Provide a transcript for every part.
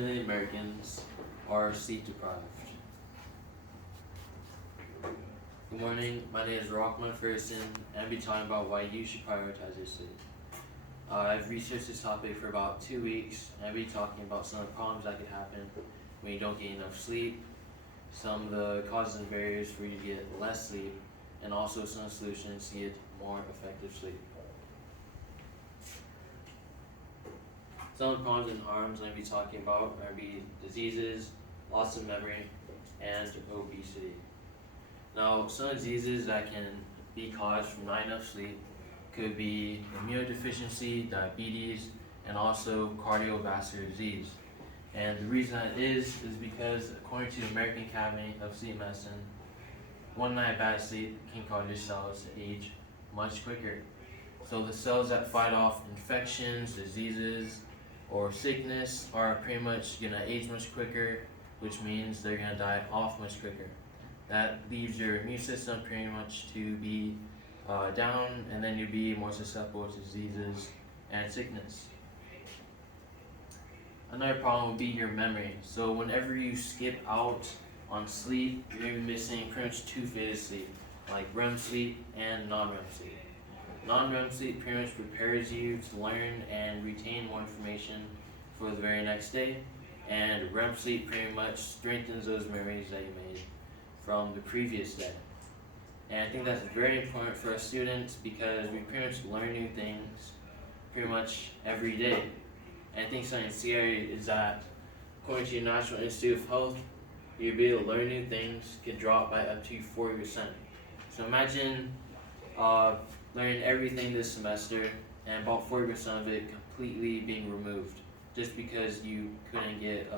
Many Americans are sleep deprived. Good morning, my name is Rock McPherson, and I'll be talking about why you should prioritize your sleep. I've researched this topic for about 2 weeks, and I'll be talking about some of the problems that could happen when you don't get enough sleep, some of the causes and barriers for you to get less sleep, and also some solutions to get more effective sleep. Some of the problems and harms I'm going to be talking about are going to be diseases, loss of memory, and obesity. Now, some diseases that can be caused from not enough sleep could be immunodeficiency, diabetes, and also cardiovascular disease. And the reason that is because according to the American Academy of Sleep Medicine, one night of bad sleep can cause your cells to age much quicker. So the cells that fight off infections, diseases, or sickness are pretty much gonna age much quicker, which means they're gonna die off much quicker. That leaves your immune system pretty much to be down, and then you'll be more susceptible to diseases and sickness. Another problem would be your memory. So whenever you skip out on sleep, you're gonna be missing pretty much 2 phases of sleep, like REM sleep and non-REM sleep. Non-REM sleep pretty much prepares you to learn and retain more information for the very next day, and REM sleep pretty much strengthens those memories that you made from the previous day. And I think that's very important for us students because we pretty much learn new things pretty much every day. And I think something scary is that according to the National Institute of Health, your ability to learn new things could drop by up to 40%. So imagine learning everything this semester and about 40% of it completely being removed just because you couldn't get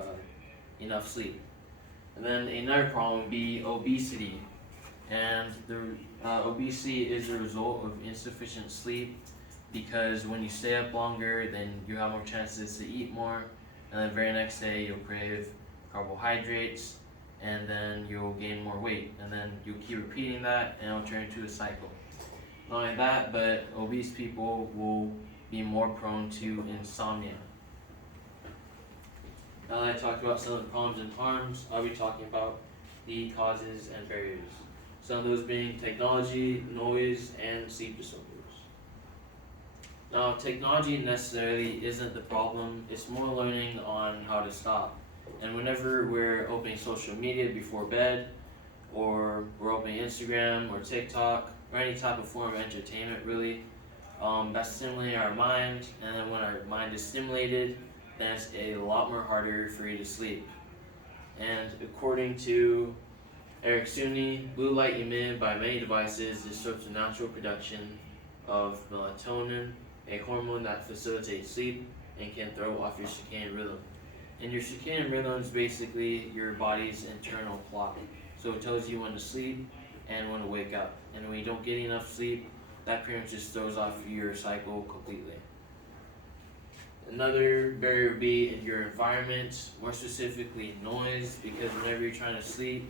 enough sleep. And then another problem would be obesity. And the obesity is a result of insufficient sleep because when you stay up longer, then you have more chances to eat more, and then the very next day you'll crave carbohydrates, and then you'll gain more weight, and then you'll keep repeating that, and it'll turn into a cycle. Not only that, but obese people will be more prone to insomnia. Now that I talked about some of the problems and harms, I'll be talking about the causes and barriers. Some of those being technology, noise, and sleep disorders. Now, technology necessarily isn't the problem, it's more learning on how to stop. And whenever we're opening social media before bed, or we're opening Instagram or TikTok, or any type of form of entertainment really, that's stimulating our mind, and then when our mind is stimulated, then it's a lot more harder for you to sleep. And according to Eric Suni, blue light emitted by many devices disrupts the natural production of melatonin, a hormone that facilitates sleep and can throw off your circadian rhythm. And your circadian rhythm is basically your body's internal clock. So it tells you when to sleep and when to wake up. And when you don't get enough sleep, that pretty much just throws off your cycle completely. Another barrier would be in your environment, more specifically noise, because whenever you're trying to sleep,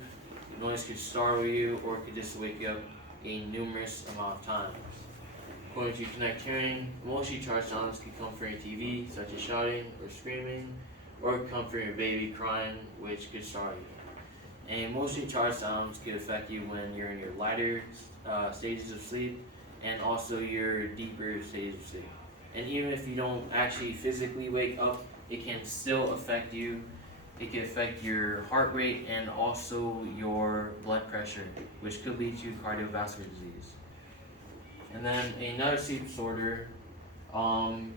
noise could startle you or could just wake you up a numerous amount of times. According to Connect Hearing, emotionally charged sounds can come from your TV, such as shouting or screaming, or come from your baby crying, which could startle you. And emotionally charged sounds could affect you when you're in your lighter stages of sleep and also your deeper stages of sleep. And even if you don't actually physically wake up, it can still affect you. It can affect your heart rate and also your blood pressure, which could lead to cardiovascular disease. And then another sleep disorder, and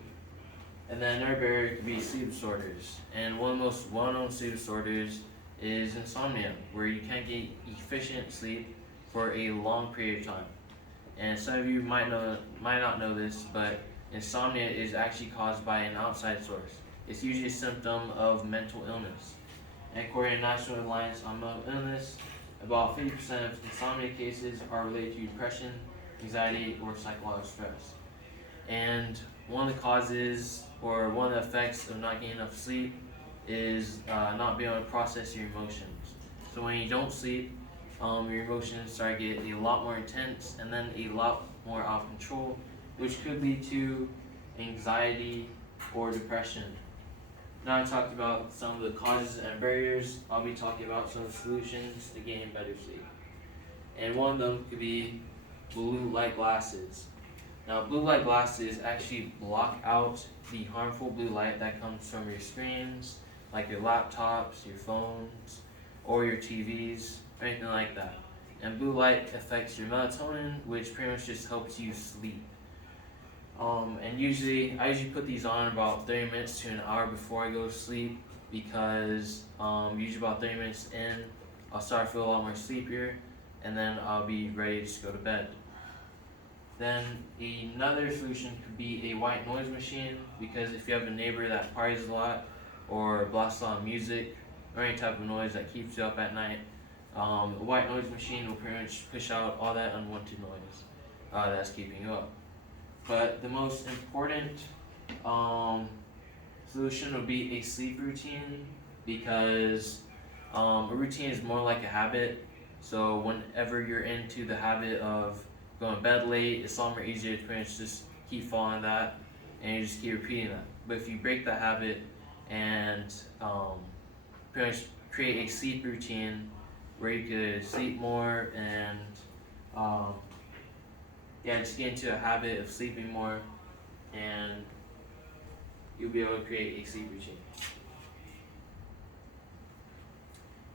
then another barrier could be sleep disorders. And one of the most well-known sleep disorders is insomnia, where you can't get efficient sleep for a long period of time. And some of you might not know this, but insomnia is actually caused by an outside source. It's usually a symptom of mental illness. And according to National Alliance on Mental Illness, about 50% of insomnia cases are related to depression, anxiety, or psychological stress. And one of the causes or one of the effects of not getting enough sleep is not being able to process your emotions. So when you don't sleep, your emotions start getting a lot more intense and then a lot more out of control, which could lead to anxiety or depression. Now I talked about some of the causes and barriers. I'll be talking about some of the solutions to getting better sleep. And one of them could be blue light glasses. Now, blue light glasses actually block out the harmful blue light that comes from your screens, like your laptops, your phones, or your TVs, or anything like that. And blue light affects your melatonin, which pretty much just helps you sleep. And I usually put these on about 30 minutes to an hour before I go to sleep because usually about 30 minutes in, I'll start to feel a lot more sleepier, and then I'll be ready to just go to bed. Then another solution could be a white noise machine, because if you have a neighbor that parties a lot or blasts a lot of music or any type of noise that keeps you up at night, a white noise machine will pretty much push out all that unwanted noise that's keeping you up. But the most important solution would be a sleep routine, because a routine is more like a habit. So whenever you're into the habit of going to bed late, it's a lot more easier to pretty much just keep following that and you just keep repeating that. But if you break that habit and pretty much create a sleep routine where you could sleep more and just get into a habit of sleeping more, and you'll be able to create a sleep routine.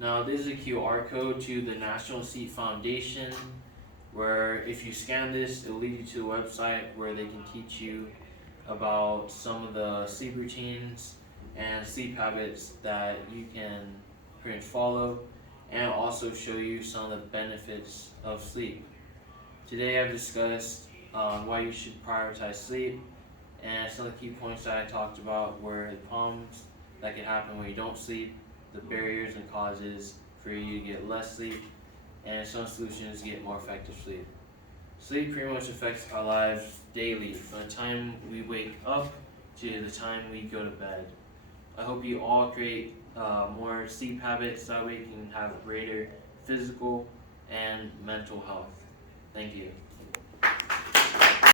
Now, this is a QR code to the National Sleep Foundation, where if you scan this, it will lead you to a website where they can teach you about some of the sleep routines and sleep habits that you can pretty much follow, and also show you some of the benefits of sleep. Today I've discussed why you should prioritize sleep, and some of the key points that I talked about were the problems that can happen when you don't sleep, the barriers and causes for you to get less sleep, and some solutions to get more effective sleep. Sleep pretty much affects our lives daily, from the time we wake up to the time we go to bed. I hope you all create more sleep habits, that way you can have greater physical and mental health. Thank you.